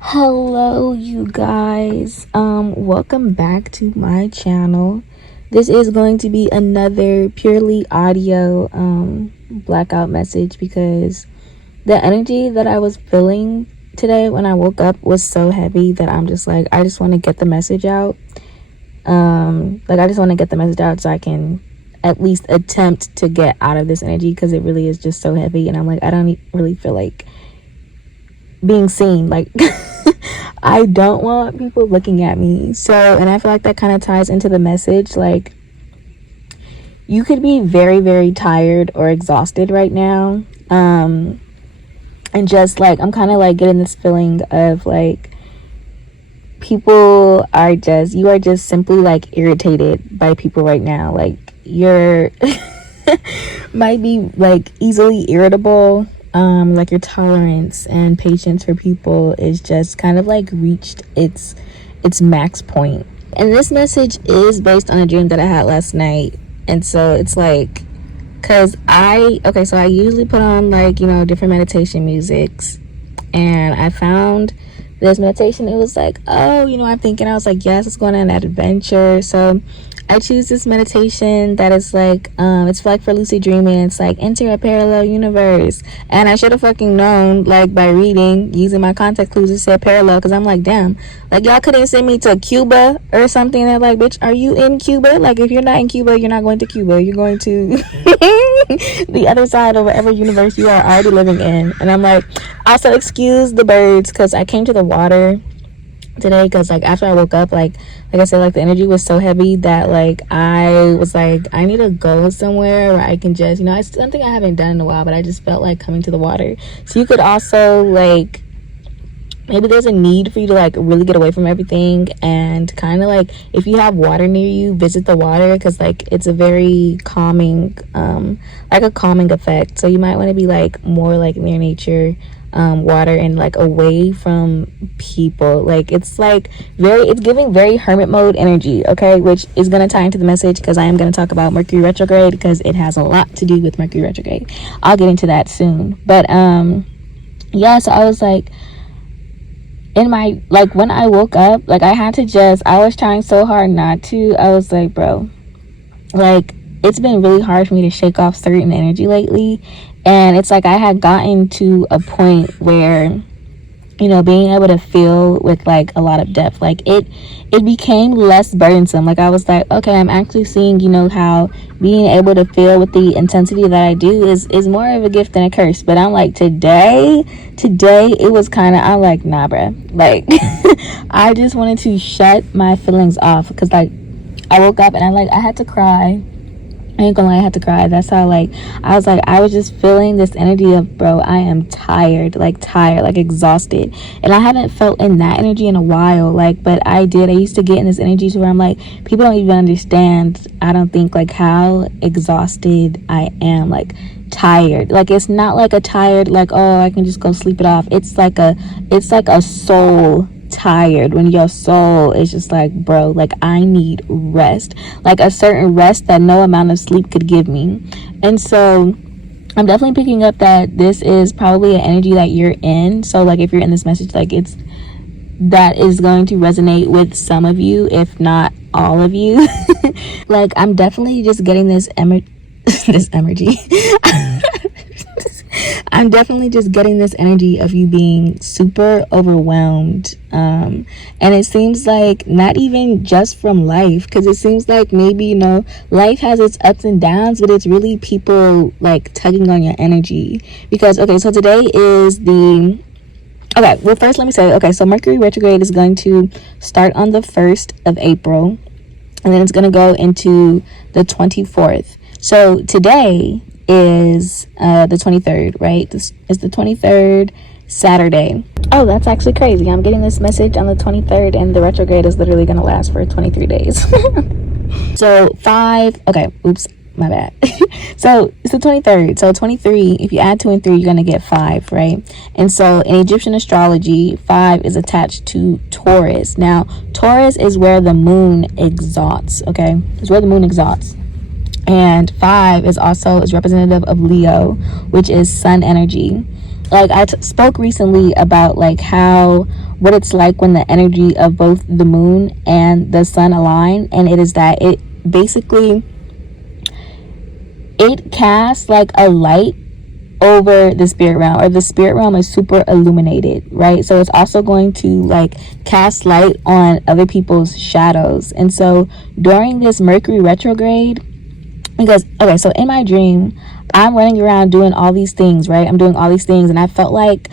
Hello, you guys. Welcome back to my channel. This is going to be another purely audio blackout message because the energy that I was feeling today when I woke up was so heavy that I'm just like, I just want to get the message out. I just want to get the message out so I can at least attempt to get out of this energy because it really is just so heavy, and I'm like, I don't really feel like being seen. Like I don't want people looking at me. So, and I feel like that kind of ties into the message. Like, you could be very, very tired or exhausted right now. And just like, I'm kind of like getting this feeling of like, you are just simply like irritated by people right now. Like, you're might be like easily irritable. Like your tolerance and patience for people is just kind of like reached its max point. And this message is based on a dream that I had last night. And so it's like, so I usually put on like, different meditation musics, and I found this meditation. It was like, I was like, yes, let's go on an adventure. So I choose this meditation that is like, it's like for lucid dreaming. It's like, enter a parallel universe. And I should have fucking known, like, by reading, using my context clues, it said parallel, because I'm like, damn, like, y'all couldn't send me to Cuba or something. They're like, bitch, are you in Cuba? Like, if you're not in Cuba, you're not going to Cuba. You're going to the other side of whatever universe you are already living in. And I'm like, also excuse the birds, because I came to the water today because like after I woke up, like I said, like the energy was so heavy that like I was like, I need to go somewhere where I can just, it's something I haven't done in a while, but I just felt like coming to the water. So you could also like, maybe there's a need for you to like really get away from everything, and kind of like, if you have water near you, visit the water, because like it's a very calming, like a calming effect. So you might want to be like more like near nature, water, and like away from people. Like it's giving very hermit mode energy, okay, which is going to tie into the message because I am going to talk about Mercury retrograde, because it has a lot to do with Mercury retrograde. I'll get into that soon. But yeah, so I was like, in my, like, when I woke up, like I was trying so hard not to. I was like, bro, like, it's been really hard for me to shake off certain energy lately. And it's like I had gotten to a point where, being able to feel with like a lot of depth, like it became less burdensome. Like I was like, okay, I'm actually seeing, how being able to feel with the intensity that I do is more of a gift than a curse. But I'm like, today it was kind of, I'm like, nah, bruh. Like I just wanted to shut my feelings off, because like I woke up and I had to cry. I ain't gonna lie, I had to cry. That's how, like, I was just feeling this energy of, bro, I am tired, like exhausted. And I haven't felt in that energy in a while, like, but I used to get in this energy to where I'm like, people don't even understand, I don't think, like, how exhausted I am, like, tired. Like, it's not like a tired, like, oh, I can just go sleep it off. It's like a soul tired, when your soul is just like, bro, like I need rest, like a certain rest that no amount of sleep could give me. And so I'm definitely picking up that this is probably an energy that you're in. So like if you're in this message, like that is going to resonate with some of you, if not all of you. Like I'm definitely just getting this energy. I'm definitely just getting this energy of you being super overwhelmed. And it seems like not even just from life, because it seems like maybe, life has its ups and downs, but it's really people like tugging on your energy. Because, okay, so today is first let me say, okay, so Mercury retrograde is going to start on the 1st of April, and then it's going to go into the 24th. So today is the 23rd, right? This is the 23rd, Saturday. Oh, that's actually crazy. I'm getting this message on the 23rd, and the retrograde is literally going to last for 23 days. So my bad. So it's the 23rd. So 23, if you add 2 and 3, you're going to get 5, right? And so in Egyptian astrology, 5 is attached to Taurus. Now, Taurus is where the moon exalts, okay? It's where the moon exalts. And 5 is representative of Leo, which is sun energy. like I spoke recently about like how what it's like when the energy of both the moon and the sun align, and it is that it basically it casts like a light over the spirit realm, or the spirit realm is super illuminated, right? So it's also going to like cast light on other people's shadows. And so during this Mercury retrograde, because okay, so in my dream I'm running around doing all these things, right? I'm doing all these things, and I felt like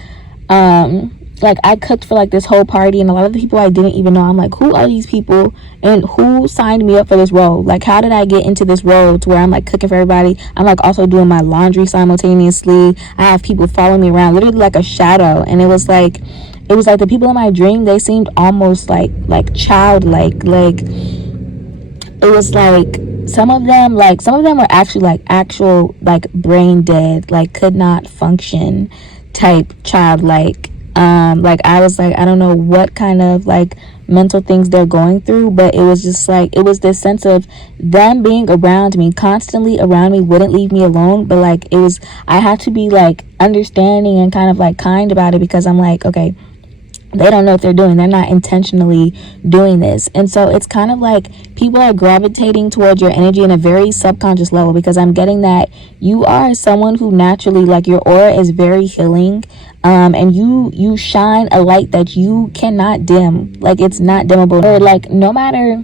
I cooked for like this whole party, and a lot of the people I didn't even know. I'm like, who are these people and who signed me up for this role? Like, how did I get into this role to where I'm like cooking for everybody? I'm like also doing my laundry simultaneously. I have people following me around, literally like a shadow. And it was like the people in my dream, they seemed almost like childlike. Like it was like some of them were actually like actual like brain dead, like could not function type childlike. Like I was like, I don't know what kind of like mental things they're going through, but it was just like, it was this sense of them being around me, constantly around me, wouldn't leave me alone. But like it was, I had to be like understanding and kind of like kind about it, because I'm like, okay, they don't know what they're not intentionally doing this. And so it's kind of like people are gravitating towards your energy in a very subconscious level, because I'm getting that you are someone who naturally, like, your aura is very healing, and you shine a light that you cannot dim. Like, it's not dimmable, or like no matter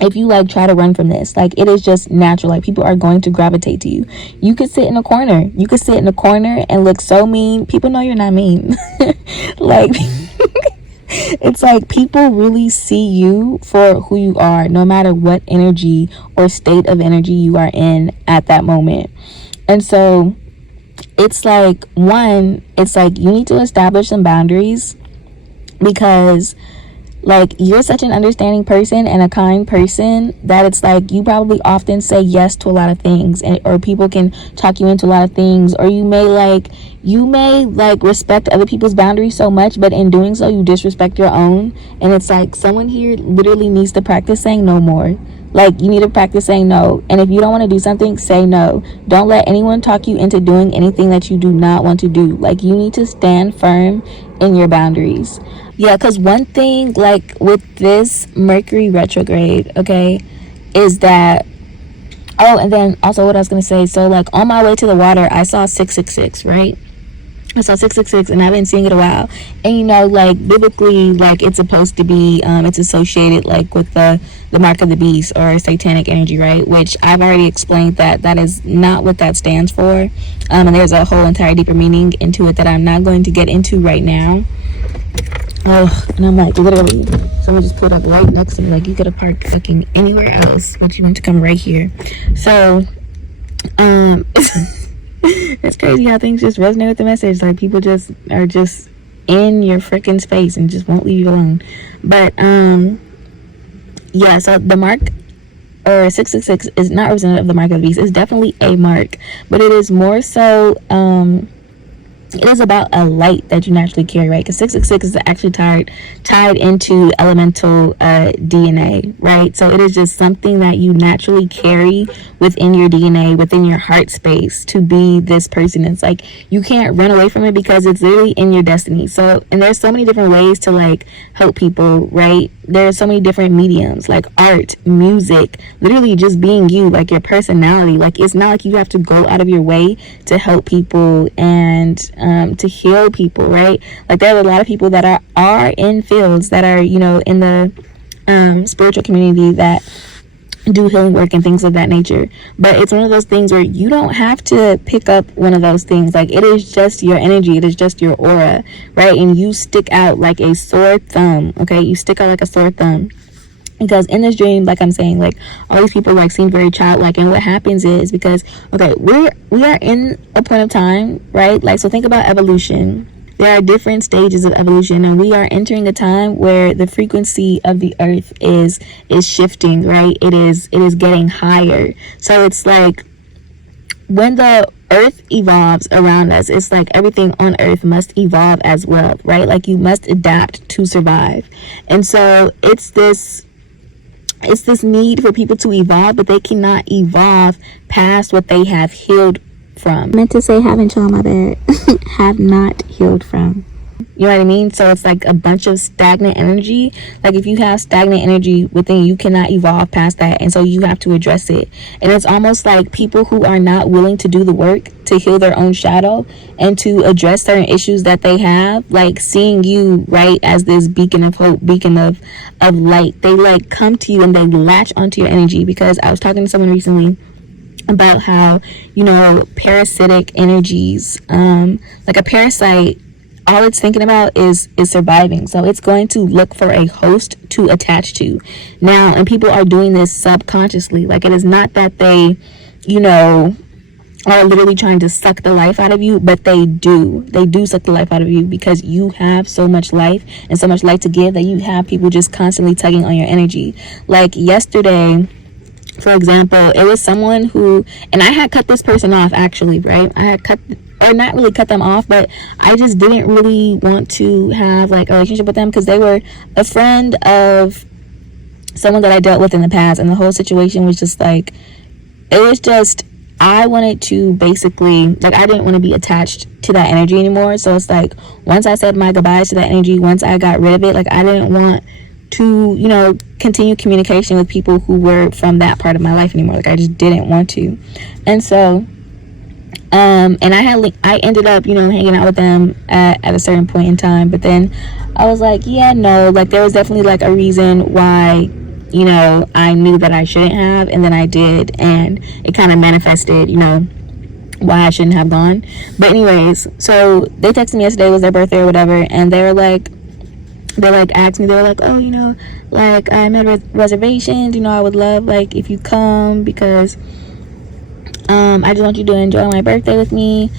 if you like try to run from this, like it is just natural. Like people are going to gravitate to you. You could sit in a corner and look so mean, people know you're not mean. Like it's like people really see you for who you are, no matter what energy or state of energy you are in at that moment. And so it's like, one, it's like you need to establish some boundaries, because like you're such an understanding person and a kind person that it's like you probably often say yes to a lot of things, or people can talk you into a lot of things, or you may respect other people's boundaries so much, but in doing so you disrespect your own. And it's like someone here literally needs to practice saying no more. Like you need to practice saying no, and if you don't want to do something, say no. Don't let anyone talk you into doing anything that you do not want to do. Like you need to stand firm in your boundaries. Yeah, because one thing like with this Mercury retrograde, okay, is that, oh, and then also what I was going to say, so like on my way to the water, I saw 666, right? I saw 666, and I've been seeing it a while. And you know, like biblically, like it's supposed to be, it's associated like with the mark of the beast or satanic energy, right? Which I've already explained that is not what that stands for. And there's a whole entire deeper meaning into it that I'm not going to get into right now. Oh, and I'm like, literally, someone just pulled up right next to me. Like, you could have parked fucking anywhere else, but you want to come right here. So, it's crazy how things just resonate with the message. Like, people just are just in your freaking space and just won't leave you alone. But, yeah, so the mark, or 666, is not representative of the mark of the beast. It's definitely a mark, but it is more so, it is about a light that you naturally carry, right? Because 666 is actually tied into elemental DNA, right? So it is just something that you naturally carry within your DNA, within your heart space, to be this person. It's like you can't run away from it, because it's literally in your destiny. So, and there's so many different ways to like help people, right? There's so many different mediums, like art, music, literally just being you, like your personality. Like it's not like you have to go out of your way to help people and to heal people, right? Like there are a lot of people that are in fields that are, you know, in the spiritual community that do healing work and things of that nature. But it's one of those things where you don't have to pick up one of those things. Like it is just your energy, it is just your aura, right? And you stick out like a sore thumb, okay? You stick out like a sore thumb. Because in this dream, like I'm saying, like all these people like seem very childlike, and what happens is, because okay, we are in a point of time, right? Like, so think about evolution. There are different stages of evolution, and we are entering a time where the frequency of the earth is shifting, right? It is getting higher. So it's like when the earth evolves around us, it's like everything on earth must evolve as well, right? Like you must adapt to survive. And so it's this need for people to evolve, but they cannot evolve past what they have healed from. I meant to say haven't trauma that have not healed from. You know what I mean? So it's like a bunch of stagnant energy. Like if you have stagnant energy within you, cannot evolve past that. And so you have to address it. And it's almost like people who are not willing to do the work to heal their own shadow and to address certain issues that they have, like seeing you, right, as this beacon of hope, beacon of light. They like come to you and they latch onto your energy. Because I was talking to someone recently about how, you know, parasitic energies, like a parasite, all it's thinking about is surviving. So it's going to look for a host to attach to now. And people are doing this subconsciously. Like it is not that they, you know, are literally trying to suck the life out of you, but they do suck the life out of you, because you have so much life and so much light to give that you have people just constantly tugging on your energy. Like yesterday, for example, it was someone who, and I had cut this person off actually, right? I had cut, or not really cut them off, but I just didn't really want to have like a relationship with them because they were a friend of someone that I dealt with in the past, and the whole situation was just like, it was just, I wanted to basically, like, I didn't want to be attached to that energy anymore. So it's like, once I said my goodbyes to that energy, once I got rid of it, like I didn't want to, you know, continue communication with people who were from that part of my life anymore. Like I just didn't want to. And so and I ended up, you know, hanging out with them at a certain point in time, but then I was like, yeah, no, like there was definitely like a reason why, you know, I knew that I shouldn't have, and then I did, and it kind of manifested, you know, why I shouldn't have gone. But anyways, so they texted me yesterday, it was their birthday or whatever, and they asked me, they were like, oh, you know, like I made reservations, you know, I would love like if you come, because I just want you to enjoy my birthday with me.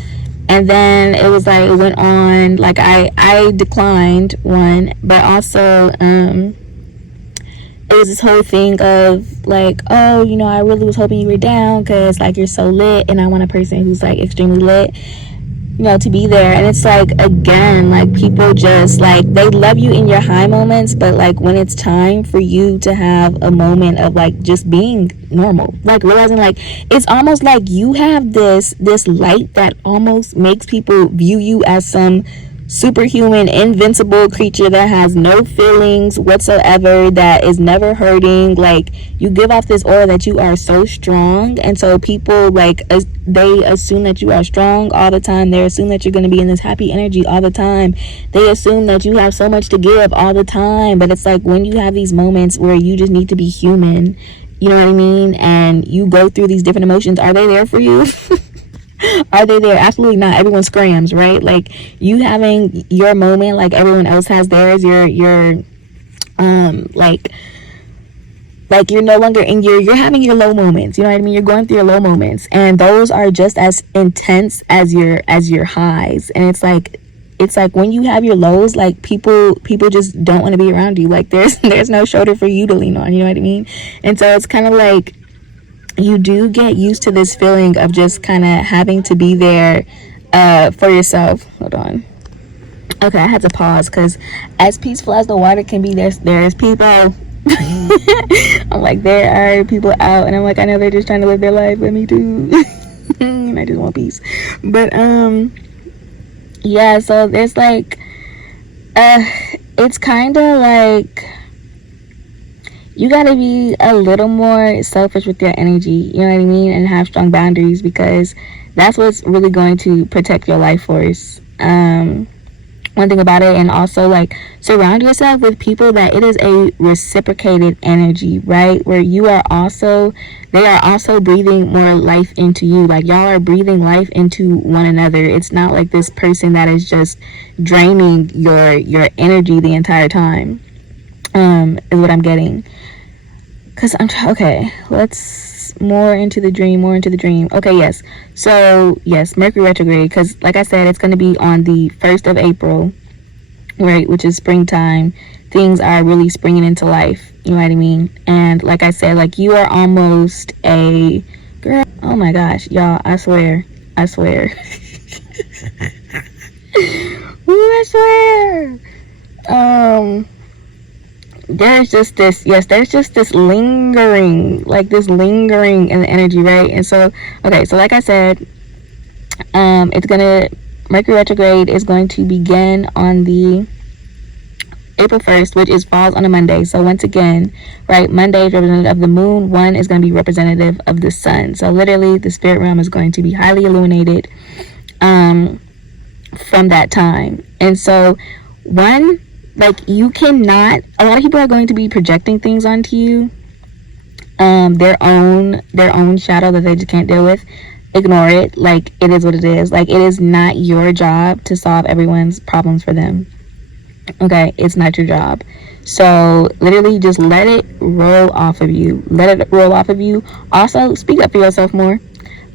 And then it was like, it went on, like I declined one, but also it was this whole thing of like, oh, you know, I really was hoping you were down because like you're so lit, and I want a person who's like extremely lit, you know, to be there. And it's like, again, like people just like, they love you in your high moments, but like when it's time for you to have a moment of like just being normal, like realizing like it's almost like you have this light that almost makes people view you as some superhuman, invincible creature that has no feelings whatsoever, that is never hurting. Like you give off this aura that you are so strong, and so people like they assume that you are strong all the time. They assume that you're going to be in this happy energy all the time. They assume that you have so much to give all the time. But it's like when you have these moments where you just need to be human, you know what I mean, and you go through these different emotions, are they there for you? Are they there? Absolutely not. Everyone scrams, right? Like you having your moment like everyone else has theirs, you're like you're no longer in you're having your low moments, you know what I mean? You're going through your low moments, and those are just as intense as your highs. And it's like when you have your lows, like people just don't want to be around you. Like there's no shoulder for you to lean on, you know what I mean? And so it's kind of like you do get used to this feeling of just kind of having to be there for yourself. Hold on. Okay, I had to pause because as peaceful as the water can be, there's people. I'm like, there are people out, and I'm like, I know they're just trying to live their life, but me too. And I just want peace. But yeah, so there's like it's kind of like you gotta be a little more selfish with your energy, you know what I mean, and have strong boundaries, because that's what's really going to protect your life force. One thing about it. And also like surround yourself with people that it is a reciprocated energy, right, where they are also breathing more life into you. Like y'all are breathing life into one another. It's not like this person that is just draining your energy the entire time, is what I'm getting. Because okay, let's more into the dream. Okay, yes. So yes, Mercury retrograde, because like I said, it's going to be on the 1st of April, right, which is springtime. Things are really springing into life, you know what I mean? And like I said, like you are almost a girl. Oh my gosh, y'all, I swear. Ooh, I swear. There's just this lingering in the energy, right? And so, okay, so like I said, Mercury retrograde is going to begin on the April 1st, which is falls on a Monday. So once again, right, Monday is representative of the moon. 1 is going to be representative of the sun. So literally, the spirit realm is going to be highly illuminated from that time. And so, one, like, you cannot. A lot of people are going to be projecting things onto you, their own shadow that they just can't deal with. Ignore it. Like, it is what it is. Like, it is not your job to solve everyone's problems for them. Okay, it's not your job. So literally just let it roll off of you. Let it roll off of you. Also, speak up for yourself more.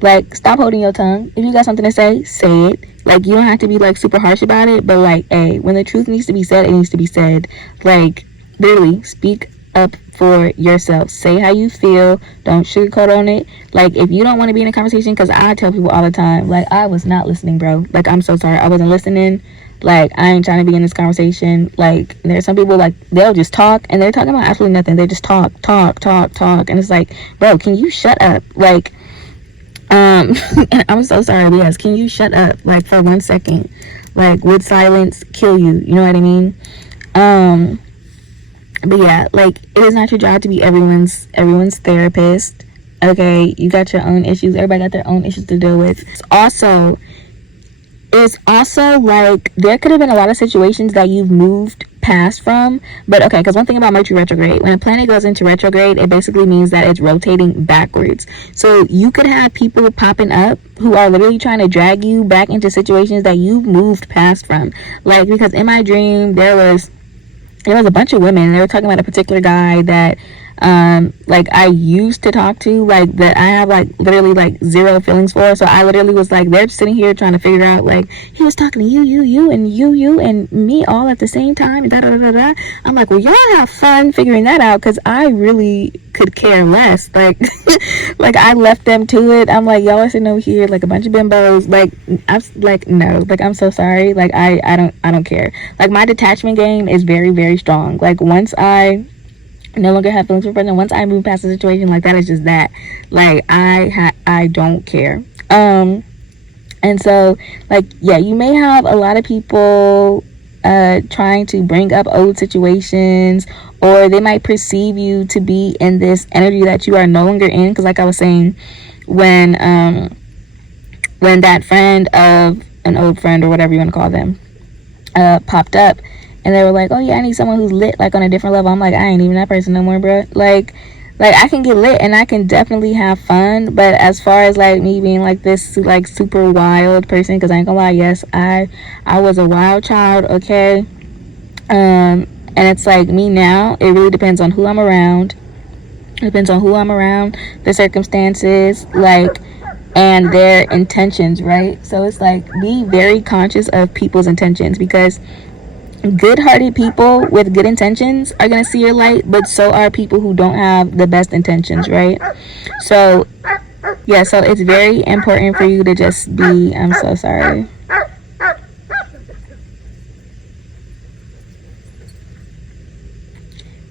Like, stop holding your tongue. If you got something to say it. Like, you don't have to be like super harsh about it, but like, hey, when the truth needs to be said, it needs to be said. Like, literally speak up for yourself. Say how you feel. Don't sugarcoat on it. Like, if you don't want to be in a conversation, because I tell people all the time, like, I was not listening, bro. Like, I'm so sorry, I wasn't listening. Like, I ain't trying to be in this conversation. Like, there's some people, like, they'll just talk, and they're talking about absolutely nothing. They just talk, and it's like, bro, can you shut up? Like, and I'm so sorry, but yes, can you shut up, like, for 1 second? Like, would silence kill you? You know what I mean? But yeah, like, it is not your job to be everyone's therapist. Okay, you got your own issues. Everybody got their own issues to deal with. It's also like, there could have been a lot of situations that you've moved past from. But okay, because one thing about Mercury retrograde, when a planet goes into retrograde, it basically means that it's rotating backwards. So you could have people popping up who are literally trying to drag you back into situations that you've moved past from. Like, because in my dream, there was a bunch of women. They were talking about a particular guy that like, I used to talk to, like, that I have, like, literally, like, zero feelings for. So I literally was like, they're sitting here trying to figure out, like, he was talking to you and me all at the same time, and da da da da. I'm like, well, y'all have fun figuring that out, because I really could care less. Like, like, I left them to it. I'm like, y'all are sitting over here like a bunch of bimbos. Like, I'm like, no, like, I'm so sorry. Like, I don't care. Like, my detachment game is very, very strong. Like, once I no longer have feelings for a person, once I move past the situation, like, that is just that. Like, I don't care. And so, like, yeah, you may have a lot of people trying to bring up old situations, or they might perceive you to be in this energy that you are no longer in. Because, like I was saying, when that friend of an old friend, or whatever you want to call them, popped up, and they were like, oh yeah, I need someone who's lit, like, on a different level. I'm like, I ain't even that person no more, bro. Like, I can get lit and I can definitely have fun, but as far as, like, me being like this, like, super wild person, because I ain't gonna lie, yes, I was a wild child, okay? And it's like, me now, it really depends on who I'm around. It depends on who I'm around, the circumstances, like, and their intentions, right? So it's like, be very conscious of people's intentions, because good-hearted people with good intentions are gonna see your light, but so are people who don't have the best intentions, right? So yeah, so it's very important for you to just be, I'm so sorry,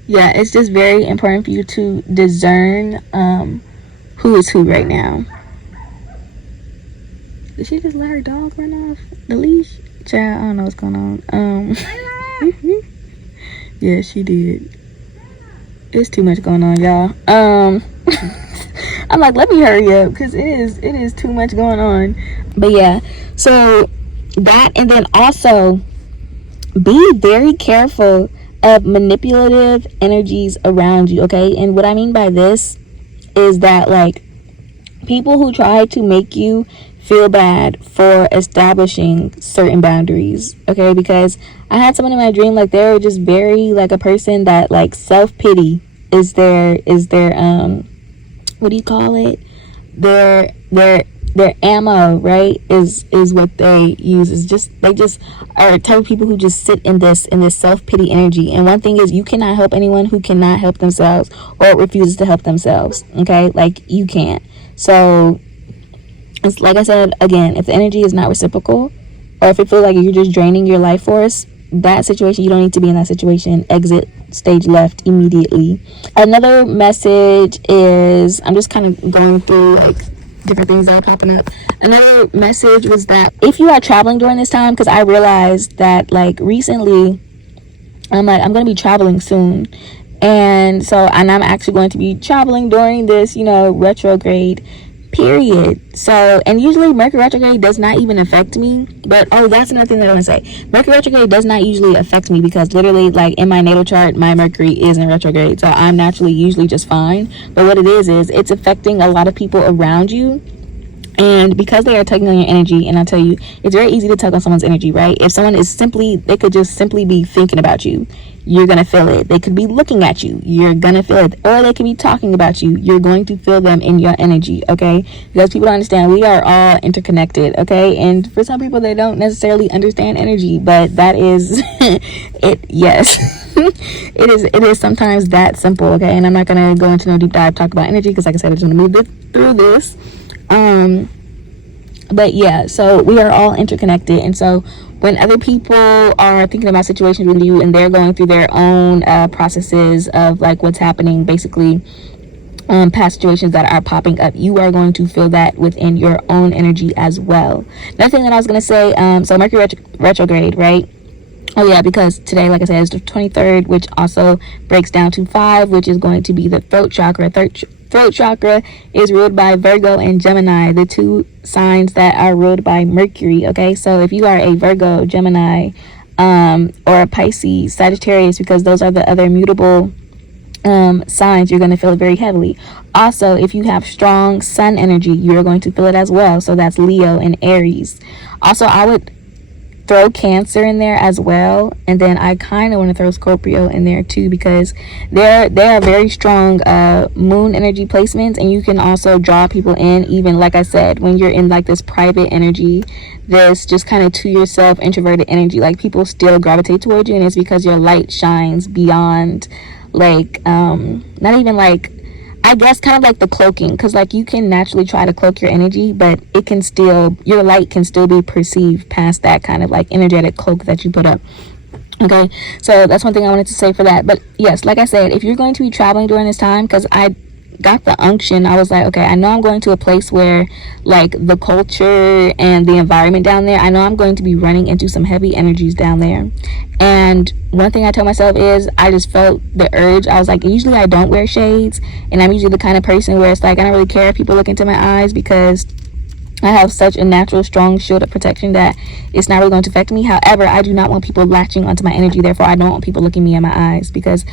yeah, it's just very important for you to discern who is who right now. Did she just let her dog run off the leash? Child, I don't know what's going on. Yeah, she did. It's too much going on, y'all. I'm like, let me hurry up, because it is too much going on. But yeah, so that, and then also be very careful of manipulative energies around you, okay? And what I mean by this is that, like, people who try to make you feel bad for establishing certain boundaries, okay? Because I had someone in my dream, like, they were just very, like, a person that, like, self-pity is their what do you call it, their ammo, right, is what they use. Is just, they just are a type of people who just sit in this self-pity energy. And one thing is, you cannot help anyone who cannot help themselves or refuses to help themselves, okay? Like, you can't. So it's like I said, again, if the energy is not reciprocal, or if it feels like you're just draining your life force, that situation, you don't need to be in that situation. Exit stage left immediately. Another message is, I'm just kind of going through, like, different things that are popping up. Another message was that if you are traveling during this time, because I realized that like recently I'm going to be traveling soon, and I'm actually going to be traveling during this, retrograde period. So, and usually Mercury retrograde does not even affect me, but that's another thing that I want to say. Mercury retrograde does not usually affect me because literally, like, in my natal chart, my Mercury is in retrograde, so I'm naturally usually just fine. But what it is it's affecting a lot of people around you. And because they are tugging on your energy, and I tell you, it's very easy to tug on someone's energy, right? If someone they could just simply be thinking about you, you're going to feel it. They could be looking at you, you're going to feel it. Or they could be talking about you, you're going to feel them in your energy, okay? Because people don't understand, we are all interconnected, okay? And for some people, they don't necessarily understand energy, but that is it, yes. It is sometimes that simple, okay? And I'm not going to go into no deep dive talk about energy because, like I said, I just want to move through this. But yeah, so we are all interconnected, and so when other people are thinking about situations with you and they're going through their own processes of like what's happening, basically past situations that are popping up, you are going to feel that within your own energy as well. Another thing that I was going to say, so Mercury retrograde, right? Oh yeah, because today, like I said, is the 23rd, which also breaks down to 5, which is going to be the throat chakra. Throat chakra is ruled by Virgo and Gemini, the two signs that are ruled by Mercury, okay? So if you are a Virgo, Gemini, or a Pisces, Sagittarius, because those are the other mutable signs, you're going to feel it very heavily. Also, if you have strong sun energy, you're going to feel it as well. So that's Leo and Aries. Also, I would throw Cancer in there as well, and then I kind of want to throw Scorpio in there too, because they are very strong moon energy placements, and you can also draw people in, even like I said, when you're in like this private energy, this just kind of to yourself introverted energy, like people still gravitate towards you, and it's because your light shines beyond like not even like, I guess kind of like the cloaking, because like you can naturally try to cloak your energy, but it can still, your light can still be perceived past that kind of like energetic cloak that you put up. Okay, so that's one thing I wanted to say for that. But yes, like I said, if you're going to be traveling during this time, because I got the unction, I was like, okay, I know I'm going to a place where like the culture and the environment down there, I know I'm going to be running into some heavy energies down there. And one thing I told myself is, I just felt the urge. I was like, usually I don't wear shades, and I'm usually the kind of person where it's like I don't really care if people look into my eyes, because I have such a natural strong shield of protection that it's not really going to affect me. However, I do not want people latching onto my energy, therefore I don't want people looking me in my eyes, because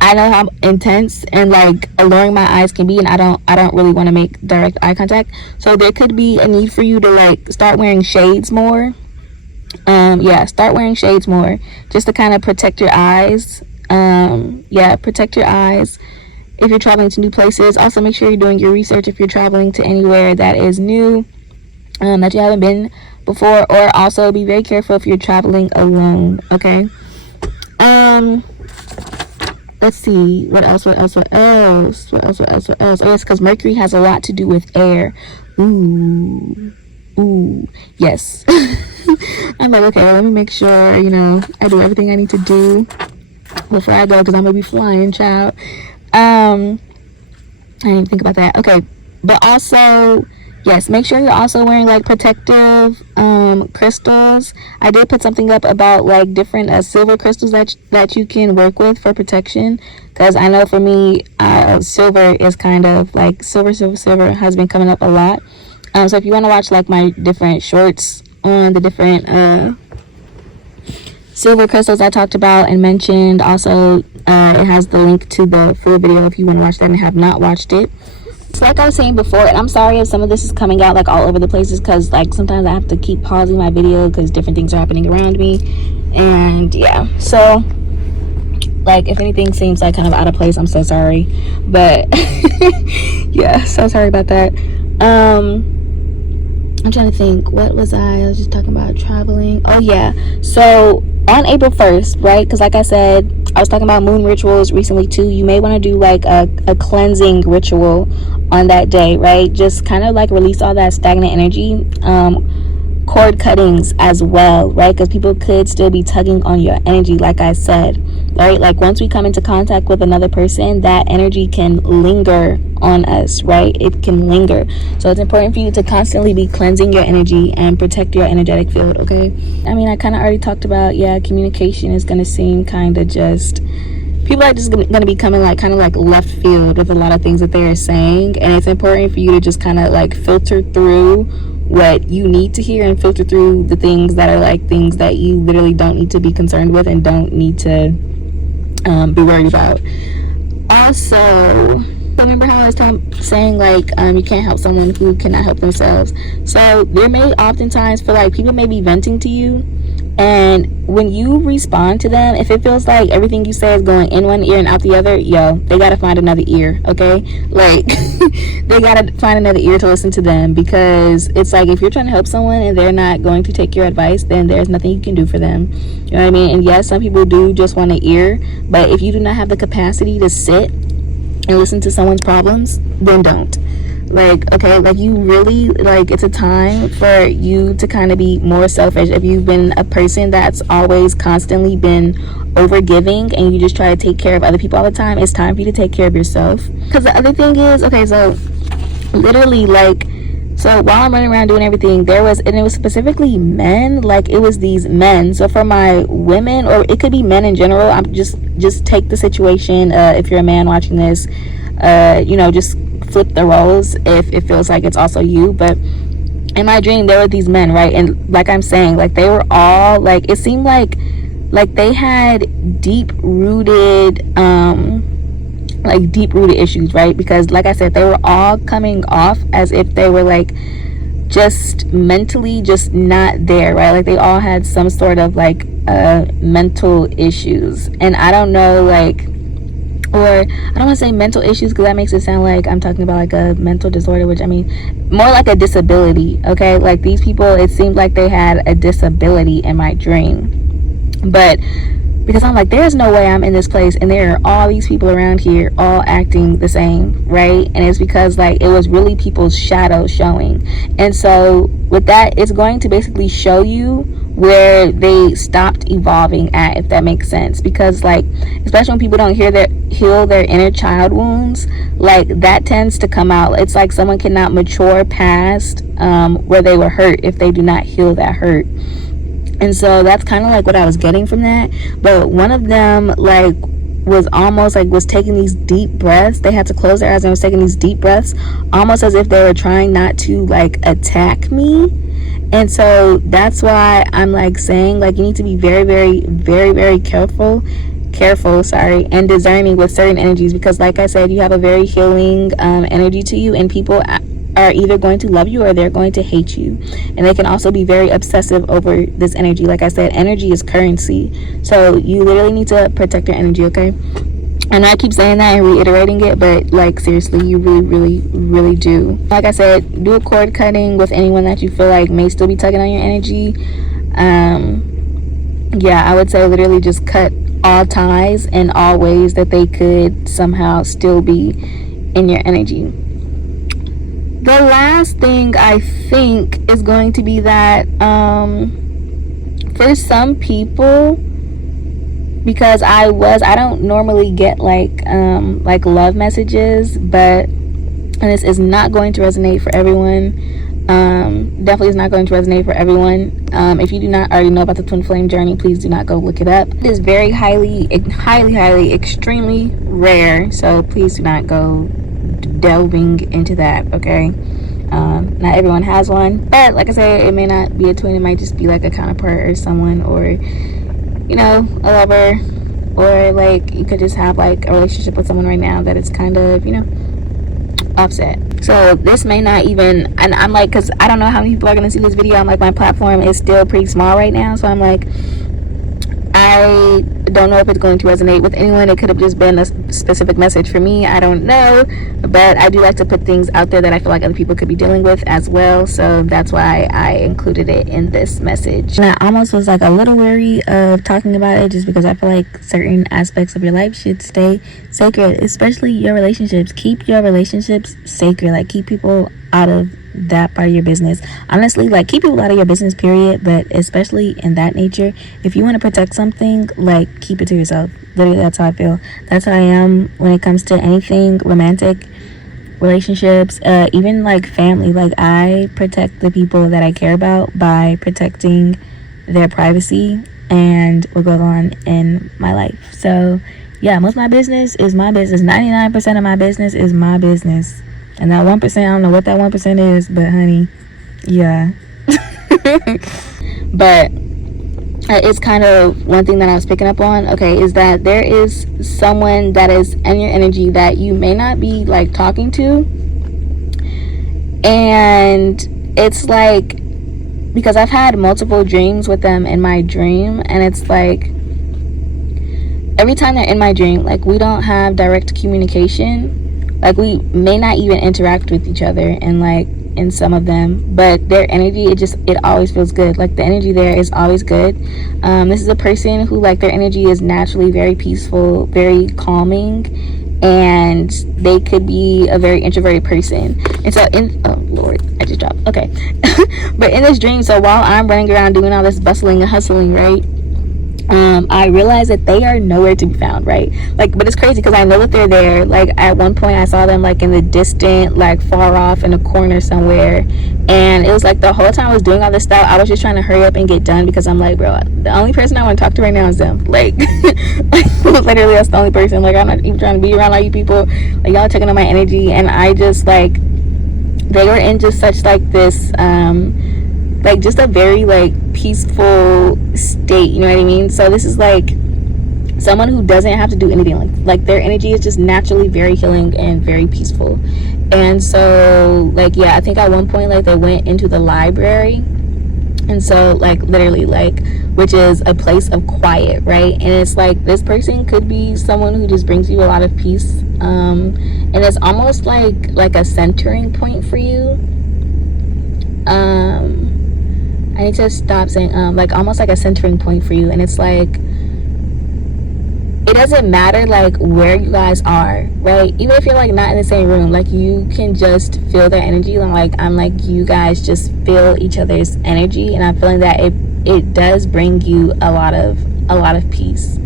I know how intense and like alluring my eyes can be, and I don't really want to make direct eye contact. So there could be a need for you to like start wearing shades more. Start wearing shades more, just to kind of protect your eyes. Protect your eyes if you're traveling to new places. Also, make sure you're doing your research if you're traveling to anywhere that is new, that you haven't been before. Or also be very careful if you're traveling alone, okay? Let's see, what else? Oh yes, because Mercury has a lot to do with air. Ooh, yes. I'm like, okay, let me make sure, I do everything I need to do before I go, because I'm gonna be flying, child. I didn't think about that. Okay, but also, yes, make sure you're also wearing like protective crystals. I did put something up about like different silver crystals that you can work with for protection, because I know for me, silver is kind of like silver has been coming up a lot. So if you want to watch like my different shorts on the different silver crystals I talked about and mentioned, also it has the link to the full video if you want to watch that and have not watched it. So like I was saying before, and I'm sorry if some of this is coming out like all over the places, because like sometimes I have to keep pausing my video because different things are happening around me. And yeah, so like if anything seems like kind of out of place, I'm so sorry, but yeah, so sorry about that. I'm trying to think, what was I was just talking about traveling. Oh yeah, so on April 1st, right, because like I said, I was talking about moon rituals recently too. You may want to do like a cleansing ritual on that day, right? Just kind of like release all that stagnant energy. Cord cuttings as well, right? Because people could still be tugging on your energy, like I said. right? Like once we come into contact with another person, that energy can linger on us, right? It can linger. So it's important for you to constantly be cleansing your energy and protect your energetic field, okay? I mean, I kind of already talked about, yeah, communication is going to seem kind of just, people are just going to be coming like kind of like left field with a lot of things that they're saying, and it's important for you to just kind of like filter through what you need to hear and filter through the things that are like things that you literally don't need to be concerned with and don't need to be worried about. Also, remember how I was saying like you can't help someone who cannot help themselves. So there may oftentimes feel like people may be venting to you, and when you respond to them, if it feels like everything you say is going in one ear and out the other, yo, they gotta find another ear, okay? Like they gotta find another ear to listen to them, because it's like if you're trying to help someone and they're not going to take your advice, then there's nothing you can do for them. You know what I mean? And yes, some people do just want an ear, but if you do not have the capacity to sit and listen to someone's problems, then don't. Like, okay, like you really, like, it's a time for you to kind of be more selfish. If you've been a person that's always constantly been over giving and you just try to take care of other people all the time, it's time for you to take care of yourself. Because the other thing is, okay, so literally, like, so while I'm running around doing everything, and it was specifically men, like it was these men. So for my women, or it could be men in general, I'm just take the situation, if you're a man watching this, you know, just flip the roles if it feels like it's also you. But in my dream there were these men, right? And like I'm saying, like they were all like, it seemed like they had deep rooted issues, right? Because like I said, they were all coming off as if they were like just mentally just not there, right? Like they all had some sort of like mental issues. And I don't know, like, or I don't want to say mental issues because that makes it sound like I'm talking about like a mental disorder, which I mean more like a disability, okay? Like these people, it seemed like they had a disability in my dream. But because I'm like, there's no way I'm in this place and there are all these people around here all acting the same, right? And it's because like it was really people's shadows showing. And so with that, it's going to basically show you where they stopped evolving at, if that makes sense. Because like, especially when people don't heal their inner child wounds, like that tends to come out. It's like someone cannot mature past where they were hurt if they do not heal that hurt. And so that's kind of like what I was getting from that. But one of them like was almost like was taking these deep breaths. They had to close their eyes and was taking these deep breaths, almost as if they were trying not to like attack me. And so that's why I'm like saying like you need to be very, very, very, very careful, and discerning with certain energies, because like I said, you have a very healing energy to you, and people are either going to love you or they're going to hate you. And they can also be very obsessive over this energy. Like I said, energy is currency, so you literally need to protect your energy, okay? And I keep saying that and reiterating it, but like seriously, you really, really, really do. Like I said, do a cord cutting with anyone that you feel like may still be tugging on your energy. Yeah, I would say literally just cut all ties in all ways that they could somehow still be in your energy. The last thing I think is going to be that for some people, because I don't normally get like love messages, but and this is not going to resonate for everyone. Definitely is not going to resonate for everyone. If you do not already know about the twin flame journey, please do not go look it up. It is very highly, extremely rare, so please do not go delving into that, okay? Not everyone has one, but like I said, it may not be a twin, it might just be like a counterpart or someone, or you know, a lover, or like you could just have like a relationship with someone right now that is kind of, you know, offset. So this may not even, and I'm like, because I don't know how many people are going to see this video. I'm like, my platform is still pretty small right now, so I'm like, I don't know if it's going to resonate with anyone. It could have just been a specific message for me, I don't know, but I do like to put things out there that I feel like other people could be dealing with as well, so that's why I included it in this message. And I almost was like a little wary of talking about it just because I feel like certain aspects of your life should stay sacred, especially your relationships. Keep your relationships sacred, like keep people out of that part of your business. Honestly, like, keep people out of your business, period, but especially in that nature, if you want to protect something, like, keep it to yourself. Literally, that's how I feel. That's how I am when it comes to anything romantic, relationships, even like family. Like, I protect the people that I care about by protecting their privacy and what goes on in my life. So yeah, most of my business is my business. 99% of my business is my business, and that 1%, I don't know what that 1% is, but honey, yeah. But it's kind of one thing that I was picking up on, okay, is that there is someone that is in your energy that you may not be like talking to, and it's like, because I've had multiple dreams with them in my dream, and it's like every time they're in my dream, like, we don't have direct communication, like, we may not even interact with each other, and like in some of them, but their energy, it always feels good. Like, the energy there is always good. This is a person who, like, their energy is naturally very peaceful, very calming, and they could be a very introverted person. And so oh Lord, I just dropped, okay. But in this dream, so while I'm running around doing all this bustling and hustling, right, I realized that they are nowhere to be found, right? Like, but it's crazy because I know that they're there. Like, at one point I saw them like in the distant, like far off in a corner somewhere, and it was like the whole time I was doing all this stuff, I was just trying to hurry up and get done, because I'm like, bro, the only person I want to talk to right now is them. Like, literally, that's the only person. Like, I'm not even trying to be around all you people. Like, y'all taking on my energy, and I just, like, they were in just such like this like just a very like peaceful state, you know what I mean? So this is like someone who doesn't have to do anything, like their energy is just naturally very healing and very peaceful. And so, like, yeah, I think at one point, like, they went into the library, and so, like, literally, like, which is a place of quiet, right? And it's like, this person could be someone who just brings you a lot of peace, and it's almost like a centering point for you. I need to stop saying like, almost like a centering point for you. And it's like, it doesn't matter like where you guys are, right? Even if you're like not in the same room, like, you can just feel their energy. Like, I'm like, you guys just feel each other's energy, and I'm feeling that it does bring you a lot of peace.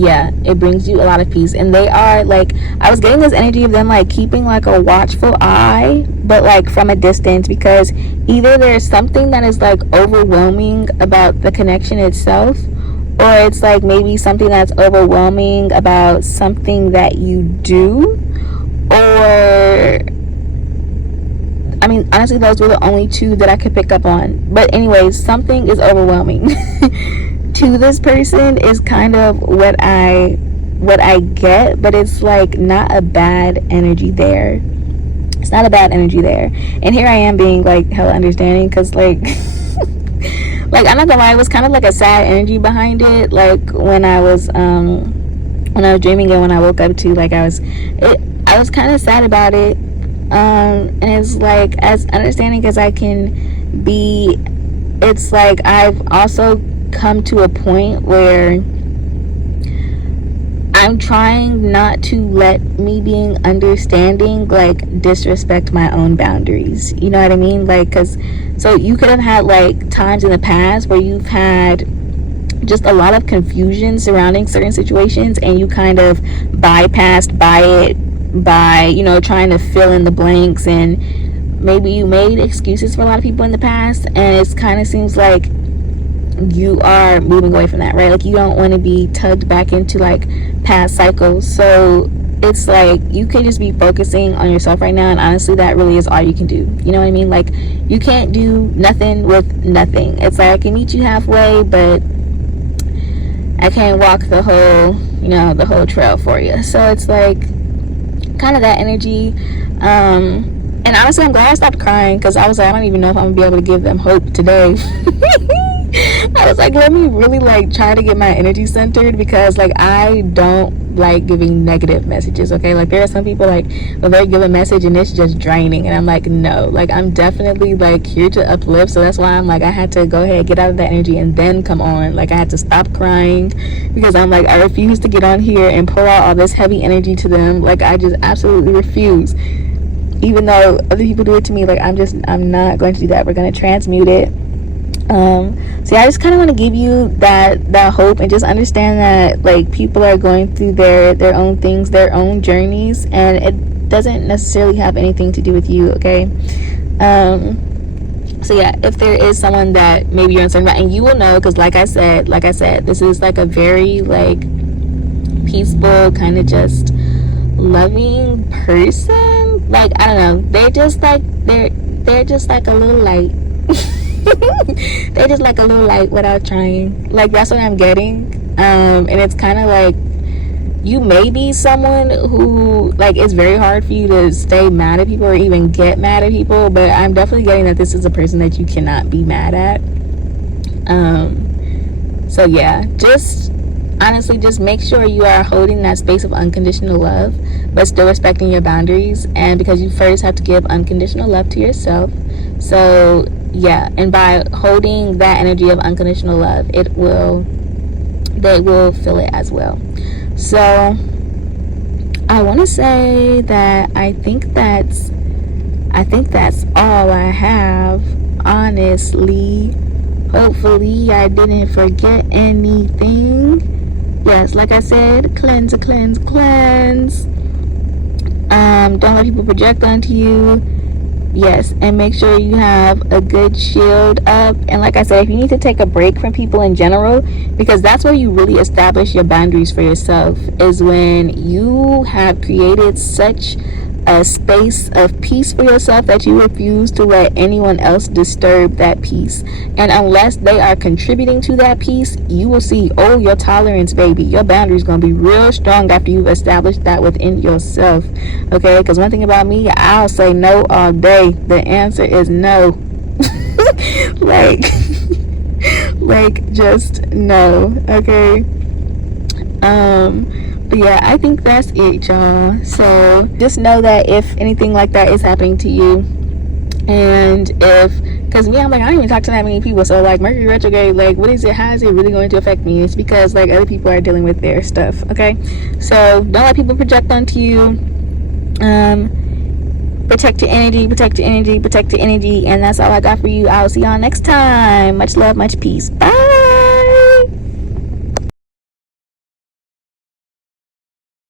Yeah, it brings you a lot of peace. And they are like, I was getting this energy of them like keeping like a watchful eye, but like from a distance, because either there's something that is like overwhelming about the connection itself, or it's like maybe something that's overwhelming about something that you do, or, I mean, honestly, those were the only two that I could pick up on. But anyways, something is overwhelming to this person is kind of what I get, but it's like not a bad energy there. It's not a bad energy there. And here I am being like hella understanding, because like like, I'm not gonna lie, it was kind of like a sad energy behind it. Like, when I was dreaming, and when I woke up too, like, I was kind of sad about it. And it's like, as understanding as I can be, it's like I've also come to a point where I'm trying not to let me being understanding like disrespect my own boundaries, you know what I mean? Like, because so you could have had like times in the past where you've had just a lot of confusion surrounding certain situations, and you kind of bypassed by it by, you know, trying to fill in the blanks, and maybe you made excuses for a lot of people in the past, and it kind of seems like you are moving away from that, right? Like, you don't want to be tugged back into like past cycles. So it's like you could just be focusing on yourself right now, and honestly, that really is all you can do. You know what I mean? Like, you can't do nothing with nothing. It's like, I can meet you halfway, but I can't walk the whole trail for you. So it's like kind of that energy. And honestly, I'm glad I stopped crying, because I was like, I don't even know if I'm gonna be able to give them hope today. I was like, let me really like try to get my energy centered, because like, I don't like giving negative messages, okay? Like, there are some people like, well, they give a message and it's just draining, and I'm like, no, like, I'm definitely like here to uplift. So that's why I'm like, I had to go ahead, get out of that energy, and then come on. Like, I had to stop crying, because I'm like, I refuse to get on here and pour out all this heavy energy to them. Like, I just absolutely refuse. even though other people do it to me, like I'm not going to do that. We're going to transmute it. So yeah, I just kind of want to give you that hope, and just understand that like people are going through their own things, their own journeys, and it doesn't necessarily have anything to do with you. Okay. So yeah, if there is someone that maybe you're uncertain about, and you will know, because like I said, this is like a very like peaceful, kind of just loving person. Like, I don't know, they're just like a little light. They're just like a little light without trying. Like, that's what I'm getting. And it's kind of like, you may be someone who, like, it's very hard for you to stay mad at people or even get mad at people, but I'm definitely getting that this is a person that you cannot be mad at. So yeah, just honestly, just make sure you are holding that space of unconditional love, but still respecting your boundaries. And because you first have to give unconditional love to yourself. So yeah, and by holding that energy of unconditional love, they will feel it as well. So I want to say that I think that's all I have, honestly. Hopefully I didn't forget anything. Yes, like I said, cleanse. Don't let people project onto you. Yes, and make sure you have a good shield up. And like I said, if you need to take a break from people in general, because that's where you really establish your boundaries for yourself, is when you have created such a space of peace for yourself that you refuse to let anyone else disturb that peace. And unless they are contributing to that peace, you will see, oh, your tolerance, baby, your boundaries going to be real strong after you've established that within yourself. Okay, because one thing about me, I'll say no all day. The answer is no. like just no. Okay. But yeah, I think that's it, y'all. So just know that if anything like that is happening to you, and because me, I'm like, I don't even talk to that many people, so like Mercury retrograde, like how is it really going to affect me? It's because like other people are dealing with their stuff. Okay, so don't let people project onto you. Protect your energy, and that's all I got for you. I'll see y'all next time. Much love, much peace. Bye.